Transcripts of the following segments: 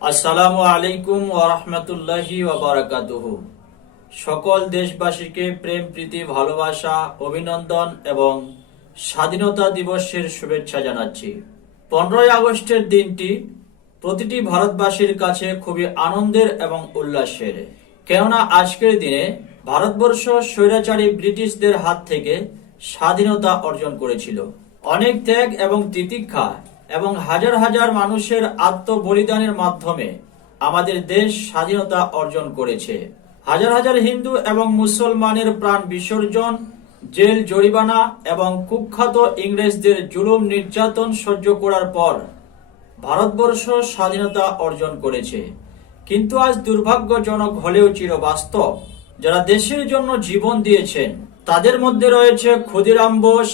আসসালামু আলাইকুম ওরহমতুল্লাহি ওবরাকাতুহ সকল দেশবাসীকে প্রেম, প্রীতি, ভালোবাসা, অভিনন্দন এবং স্বাধীনতা দিবসের শুভেচ্ছা জানাচ্ছি। পনেরোই আগস্টের দিনটি প্রতিটি ভারতবাসীর কাছে খুবই আনন্দের এবং উল্লাসের। কেননা আজকের দিনে ভারতবর্ষ স্বৈরাচারী ব্রিটিশদের হাত থেকে স্বাধীনতা অর্জন করেছিল। অনেক ত্যাগ এবং তিতিক্ষা এবং হাজার হাজার মানুষের আত্মবলিদানের মাধ্যমে আমাদের দেশ স্বাধীনতা অর্জন করেছে। হাজার হাজার হিন্দু এবং মুসলমানের প্রাণ বিসর্জন, জেল, জরিমানা এবং কুখ্যাত ইংরেজদের জুলুম, নির্যাতন সহ্য করার পর ভারতবর্ষ স্বাধীনতা অর্জন করেছে। কিন্তু আজ দুর্ভাগ্যজনক হলেও চিরবাস্তব, যারা দেশের জন্য জীবন দিয়েছেন, তাদের মধ্যে রয়েছে ক্ষুদিরাম বোস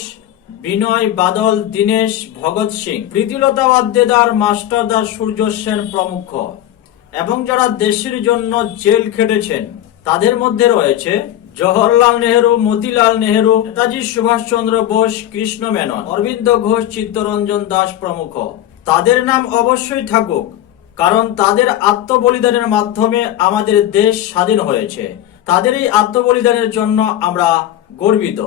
বিনয় বাদল, দীনেশ, ভগৎ সিং, প্রীতিলতা ওয়াদ্দেদার মাস্টার দাস সূর্য সেন প্রমুখ। এবং যারা দেশের জন্য জেল খেটেছেন, তাদের মধ্যে রয়েছে জওহরলাল নেহেরু, মতিলাল নেহেরু, নেতাজি সুভাষচন্দ্র বোস, কৃষ্ণ মেনন, অরবিন্দ ঘোষ, চিত্তরঞ্জন দাস প্রমুখ। তাদের নাম অবশ্যই থাকুক, কারণ তাদের আত্মবলিদানের মাধ্যমে আমাদের দেশ স্বাধীন হয়েছে। তাদের এই আত্মবলিদানের জন্য আমরা গর্বিত।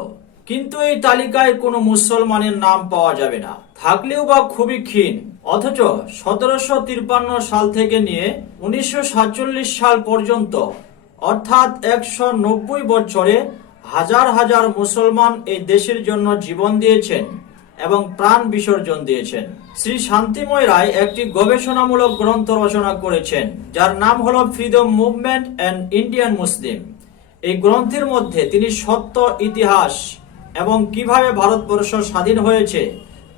কিন্তু এই তালিকায় কোনো মুসলমানের নাম পাওয়া যাবে না। থাকলেও বা খুবই ক্ষীণ। অথচ সতেরোশো তিরপান্ন সাল থেকে নিয়ে উনিশশো সাতচল্লিশ সাল পর্যন্ত, অর্থাৎ একশো নব্বই বছরে হাজার হাজার মুসলমান এই দেশের জন্য জীবন দিয়েছেন এবং প্রাণ বিসর্জন দিয়েছেন। শ্রী শান্তিময় রায় একটি গবেষণামূলক গ্রন্থ রচনা করেছেন, যার নাম হল freedom movement and Indian Muslim. এই গ্রন্থের মধ্যে তিনি সত্য, ইতিহাস এবং কীভাবে ভারতবর্ষ স্বাধীন হয়েছে,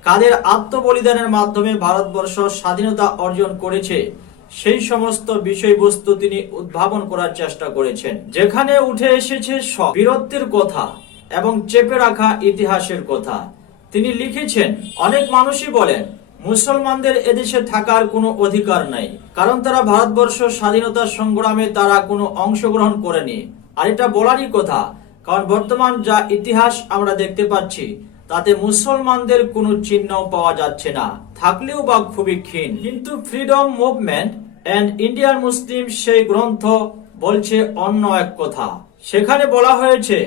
কাদের আত্মবলিদানের মাধ্যমে ভারতবর্ষ স্বাধীনতা অর্জন করেছে, সেই সমস্ত বিষয়বস্তু তিনি উদ্ভাবন করার চেষ্টা করেছেন। যেখানে উঠে এসেছে বীরত্বের কথা এবং চেপে রাখা ইতিহাসের কথা। তিনি লিখেছেন, অনেক মানুষই বলেন, মুসলমানদের এদেশে থাকার কোনো অধিকার নাই, কারণ তারা ভারতবর্ষ স্বাধীনতা সংগ্রামে তারা কোনো অংশগ্রহণ করেনি। আর এটা বলারই কথা কারণ বর্তমান যা ইতিহাস আমরা দেখতে পাচ্ছি, তাতে মুসলমানদের কোনো চিহ্ন পাওয়া যাচ্ছে না। থাকলেও বা খুবই ক্ষীণ। কিন্তু freedom movement and Indian Muslim সেই গ্রন্থ বলছে অন্য এক কথা। সেখানে বলা হয়েছে,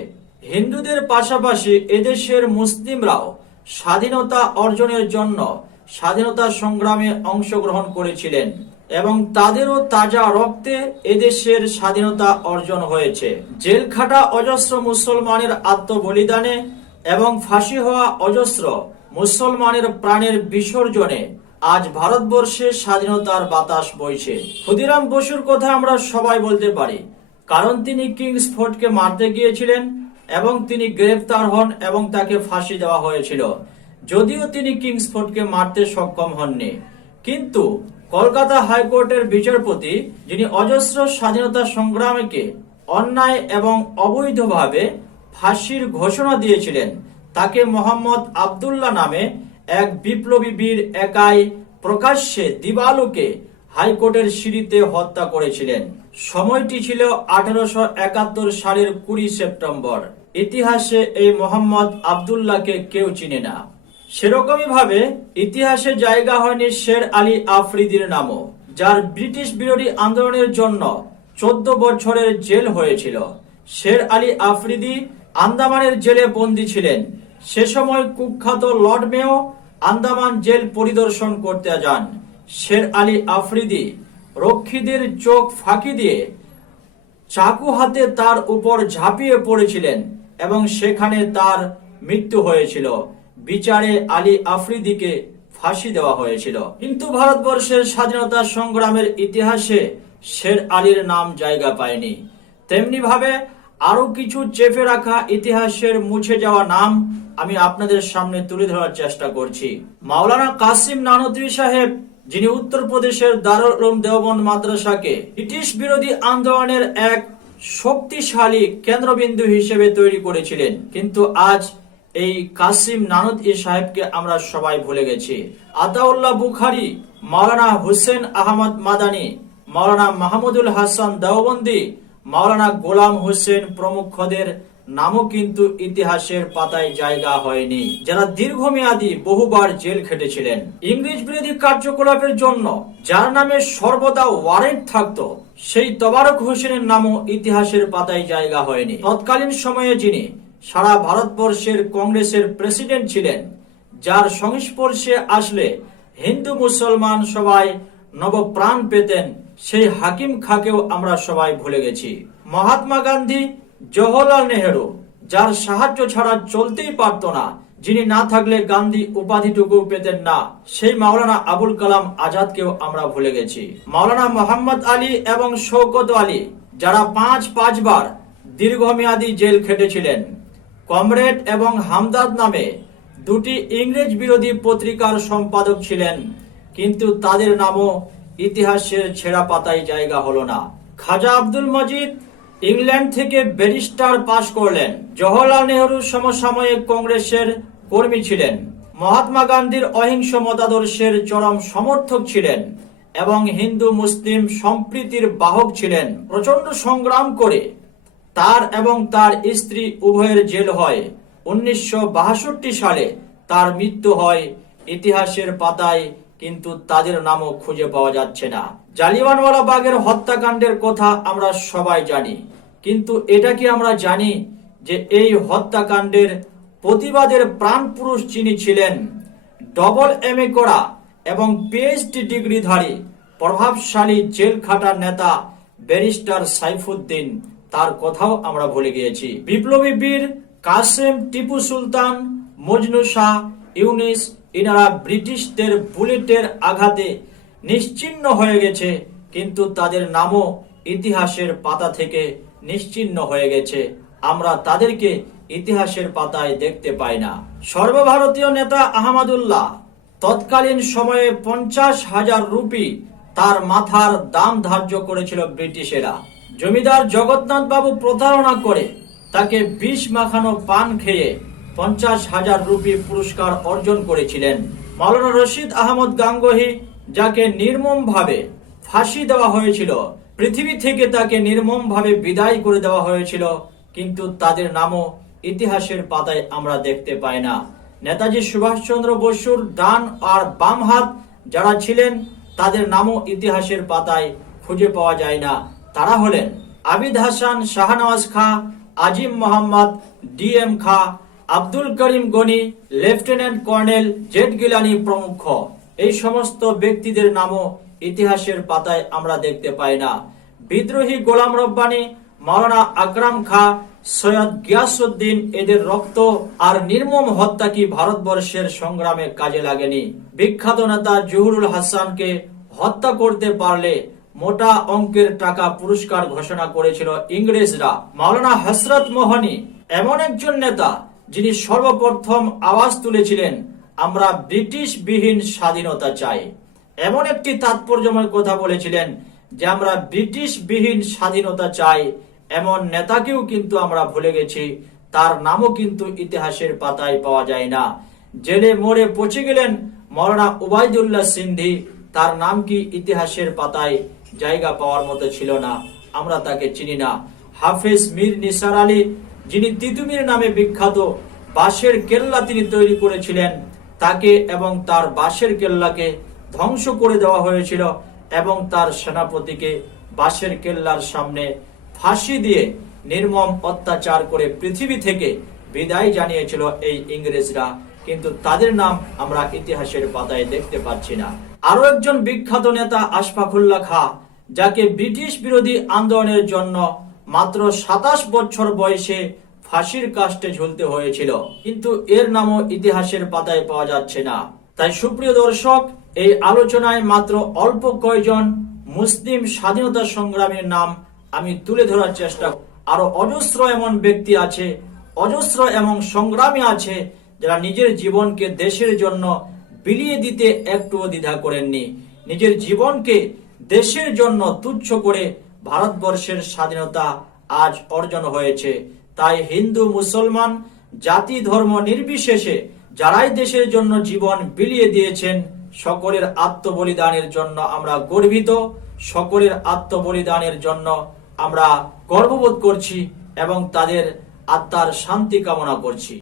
হিন্দুদের পাশাপাশি এদেশের মুসলিমরাও স্বাধীনতা অর্জনের জন্য স্বাধীনতা সংগ্রামে অংশগ্রহণ করেছিলেন। এবং তাদেরও তাজা রক্তে এদেশের স্বাধীনতা অর্জন হয়েছে। জেল খাটা অজস্র মুসলমানের আত্মবলিদানে এবং ফাঁসি হওয়া অজস্র মুসলমানের প্রাণের বিসর্জনে আজ ভারতবর্ষে স্বাধীনতার বাতাস বইছে। ক্ষুদিরাম বসুর কথা আমরা সবাই বলতে পারি, কারণ তিনি কিংস ফোর্টকে মারতে গিয়েছিলেন এবং তিনি গ্রেফতার হন এবং তাকে ফাঁসি দেওয়া হয়েছিল। যদিও তিনি কিংস ফোর্টকে মারতে সক্ষম হননি, কিন্তু কলকাতা হাইকোর্টের বিচারপতি, যিনি অজস্র স্বাধীনতা সংগ্রামীকে অন্যায় এবং অবৈধভাবে ফাঁসির ঘোষণা দিয়েছিলেন, তাকে মোহাম্মদ আবদুল্লাহ নামে এক বিপ্লবী বীর একাই প্রকাশ্যে দিবালুকে হাইকোর্টের সিঁড়িতে হত্যা করেছিলেন। সময়টি ছিল আঠারোশো একাত্তর সালের কুড়ি সেপ্টেম্বর। ইতিহাসে এই মোহাম্মদ আবদুল্লাহকে কেউ চিনে না। সেরকমই ভাবে ইতিহাসে জায়গা হয়নি শের আলী আফ্রিদির নামও, যার ব্রিটিশ বিরোধী আন্দোলনের জন্য চোদ্দ বছরের জেল হয়েছিল। শের আলী আফ্রিদি আন্দামানের জেলে বন্দী ছিলেন। সে সময় কুখ্যাত লর্ড মেয় আন্দামান জেল পরিদর্শন করতে যান। শের আলী আফ্রিদি রক্ষীদের চোখ ফাঁকি দিয়ে চাকু হাতে তার উপর ঝাঁপিয়ে পড়েছিলেন এবং সেখানে তার মৃত্যু হয়েছিল। বিচারে আলী আফ্রিদিকে ফাঁসি দেওয়া হয়েছিল। কিন্তু ভারতবর্ষের স্বাধীনতা সংগ্রামের ইতিহাসে শের আলীর নাম জায়গা পায়নি। তেমনি ভাবে আরও কিছু চেপে রাখা ইতিহাসের মুছে যাওয়া নাম আমি আপনাদের সামনে তুলে ধরার চেষ্টা করছি। মাওলানা কাসিম নানতরি সাহেব, যিনি উত্তরপ্রদেশের দারুল উলুম দেওবন্দ মাদ্রাসাকে ব্রিটিশ বিরোধী আন্দোলনের এক শক্তিশালী কেন্দ্রবিন্দু হিসেবে তৈরি করেছিলেন। কিন্তু আজ এই কাসিম নানদ ই সাহেবকে আমরা সবাই ভুলে গেছি। আতাউল্লাহ বুখারি, মাওলানা হুসেন আহমদ মাদানি, মাওলানা মাহমুদুল হাসান দেওবন্দি, মাওলানা গোলাম হোসেন প্রমুখদের নামও কিন্তু ইতিহাসের পাতায় জায়গা হয়নি। যারা দীর্ঘমেয়াদী বহুবার জেল খেটেছিলেন। ইংরেজ বিরোধী কার্যকলাপের জন্য যার নামে সর্বদা ওয়ারেন্ট থাকতো, সেই তবারক হোসেনের নামও ইতিহাসের পাতায় জায়গা হয়নি। তৎকালীন সময়ে যিনি সারা ভারতবর্ষের কংগ্রেসের প্রেসিডেন্ট ছিলেন, যার সংস্পর্শে আসলে হিন্দু মুসলমান সবাই নবপ্রাণ পেতেন, সেই হাকিম খাকেও আমরা সবাই ভুলে গেছি। মহাত্মা গান্ধী, জওহরলাল নেহেরু, যার সাহায্য ছাড়া চলতেই পারত না, যিনি না থাকলে গান্ধী উপাধিটুকু পেতেন না, সেই মাওলানা আবুল কালাম আজাদকেও আমরা ভুলে গেছি। মাওলানা মোহাম্মদ আলী এবং শৌকত আলী, যারা পাঁচ পাঁচবার দীর্ঘমেয়াদী জেল খেটেছিলেন কমরেড এবং হামদাদ নামে দুটি ইংরেজ বিরোধী পত্রিকার সম্পাদক ছিলেন, কিন্তু তাদের নামও ইতিহাসের ছেঁড়া পাতায় জায়গা হলো না। খাজা আব্দুল মজিদ ইংল্যান্ড থেকে ব্যারিস্টার পাশ করলেন। জওহরলাল নেহরু সমসাময়িক কংগ্রেসের কর্মী ছিলেন। মহাত্মা গান্ধীর অহিংস মতাদর্শের চরম সমর্থক ছিলেন এবং হিন্দু মুসলিম সম্প্রীতির বাহক ছিলেন। প্রচণ্ড সংগ্রাম করে তার এবং তার স্ত্রী উভয়ের জেল হয়। উনিশশো বাষট্টি সালে তার মৃত্যু হয় ইতিহাসের পাতায়, কিন্তু তাদের নামও খুঁজে পাওয়া যাচ্ছে না। জালিয়ানওয়ালা বাগের হত্যাকাণ্ডের কথা আমরা সবাই জানি, কিন্তু এটা কি আমরা জানি যে এই হত্যাকাণ্ডের প্রতিবাদের প্রাণপুরুষ যিনি ছিলেন, ডবল এম এ করা এবং পিএইচডি ডিগ্রিধারী, প্রভাবশালী জেল খাটার নেতা ব্যারিস্টার সাইফুদ্দিন তার কথাও আমরা ভুলে গিয়েছি। বিপ্লবী বীর কাসেম টিপু সুলতান, মজনু শাহ, ইউনিস, ইনারা ব্রিটিশদের বুলেটের আঘাতে নিশ্চিহ্ন হয়ে গেছে, কিন্তু তাদের নামও ইতিহাসের পাতা থেকে নিশ্চিহ্ন হয়ে গেছে। আমরা তাদেরকে ইতিহাসের পাতায় দেখতে পাই না। সর্বভারতীয় নেতা আহমদুল্লাহ তৎকালীন সময়ে পঞ্চাশ হাজার রুপি তার মাথার দাম ধার্য করেছিল ব্রিটিশেরা। জমিদার জগন্নাথ বাবু প্রতারণা করে তাকে বিষ মাখানো পান খেয়ে পঞ্চাশ হাজার রুপি পুরস্কার অর্জন করেছিলেন। মাওলানা রশিদ আহমদ গাঙ্গোহী যাকে নির্মম ভাবে ফাঁসি দেওয়া হয়েছিল, পৃথিবী থেকে তাকে নির্মম ভাবে বিদায় করে দেওয়া হয়েছিল, কিন্তু তাদের নামও ইতিহাসের পাতায় আমরা দেখতে পাই না। নেতাজি সুভাষচন্দ্র বসুর ডান আর বাম হাত যারা ছিলেন, তাদের নামও ইতিহাসের পাতায় খুঁজে পাওয়া যায় না। তারা হলেন আবিদ হাসান, শাহনওয়াজ খা, আজিম Mohammad D M Kha, Abdul Karim Gani, lieutenant colonel Z Gilani প্রমুখ। এই সমস্ত ব্যক্তিদের নামও ইতিহাসের পাতায় আমরা দেখতে পাই না। বিদ্রোহী গোলাম রব্বানি, মাওলানা আকরাম খা, সৈয়দ গিয়াসুদ্দিন এদের রক্ত আর নির্মম হত্যা কি ভারতবর্ষের সংগ্রামে কাজে লাগেনি? বিখ্যাত নেতা জহুরুল হাসানকে হত্যা করতে পারলে মোটা অঙ্কের টাকা পুরস্কার ঘোষণা করেছিল ইংরেজরা। মাওলানা হসরত মোহনী এমন একজন নেতা যিনি সর্বপ্রথম আওয়াজ তুলেছিলেন, আমরা ব্রিটিশ বিহীন স্বাধীনতা চাই। এমন একটি তাৎপর্যময় কথা বলেছিলেন যে, আমরা ব্রিটিশ বিহীন স্বাধীনতা চাই। এমন নেতাকেও কিন্তু আমরা ভুলে গেছি। তার নামও কিন্তু ইতিহাসের পাতায় পাওয়া যায় না। জেলে মরে পচে গেলেন মৌলানা উবাইদুল্লাহ সিন্ধি। তার নাম কি ইতিহাসের পাতায় জায়গা পাওয়ার মতো ছিল না। আমরা তাকে চিনি না। হাফেজ মীর নিসার আলী, যিনি তিতুমির নামে বিখ্যাত, বাঁশের কেল্লা তিনি তৈরি করেছিলেন। তাকে এবং তার বাঁশের কেল্লাকে ধ্বংস করে দেওয়া হয়েছিল এবং তার সেনাপতিকে বাঁশের কেল্লার সামনে ফাঁসি দিয়ে নির্মম অত্যাচার করে পৃথিবী থেকে বিদায় জানিয়েছিল এই ইংরেজরা। কিন্তু তাদের নাম আমরা ইতিহাসের পাতায় দেখতে পাচ্ছি না। আরও একজন বিখ্যাত নেতা আশফাকুল্লাহ খা যাকে ব্রিটিশ বিরোধী আন্দোলনের জন্য মাত্র সাতাশ বছর বয়সে ফাঁসির কাস্টে ঝুলতে হয়েছিল। কিন্তু এর নামও ইতিহাসের পাতায় পাওয়া যাচ্ছে না। তাই সুপ্রিয় দর্শক, এই আলোচনায় মাত্র অল্প কয়জন মুসলিম স্বাধীনতা সংগ্রামীর নাম আমি তুলে ধরার চেষ্টা আরও অজস্র এমন ব্যক্তি আছে, অজস্র এমন সংগ্রামী আছে, যারা নিজের জীবনকে দেশের জন্য বিলিয়ে দিতে একটুও দ্বিধা করেননি। নিজের জীবনকে দেশের জন্য তুচ্ছ করে ভারতবর্ষের স্বাধীনতা আজ অর্জন হয়েছে। তাই হিন্দু, মুসলমান, জাতি, ধর্ম নির্বিশেষে যারাই দেশের জন্য জীবন বিলিয়ে দিয়েছেন, সকলের আত্মবলিদানের জন্য আমরা গর্বিত, সকলের আত্মবলিদানের জন্য আমরা গর্ববোধ করছি এবং তাদের আত্মার শান্তি কামনা করছি।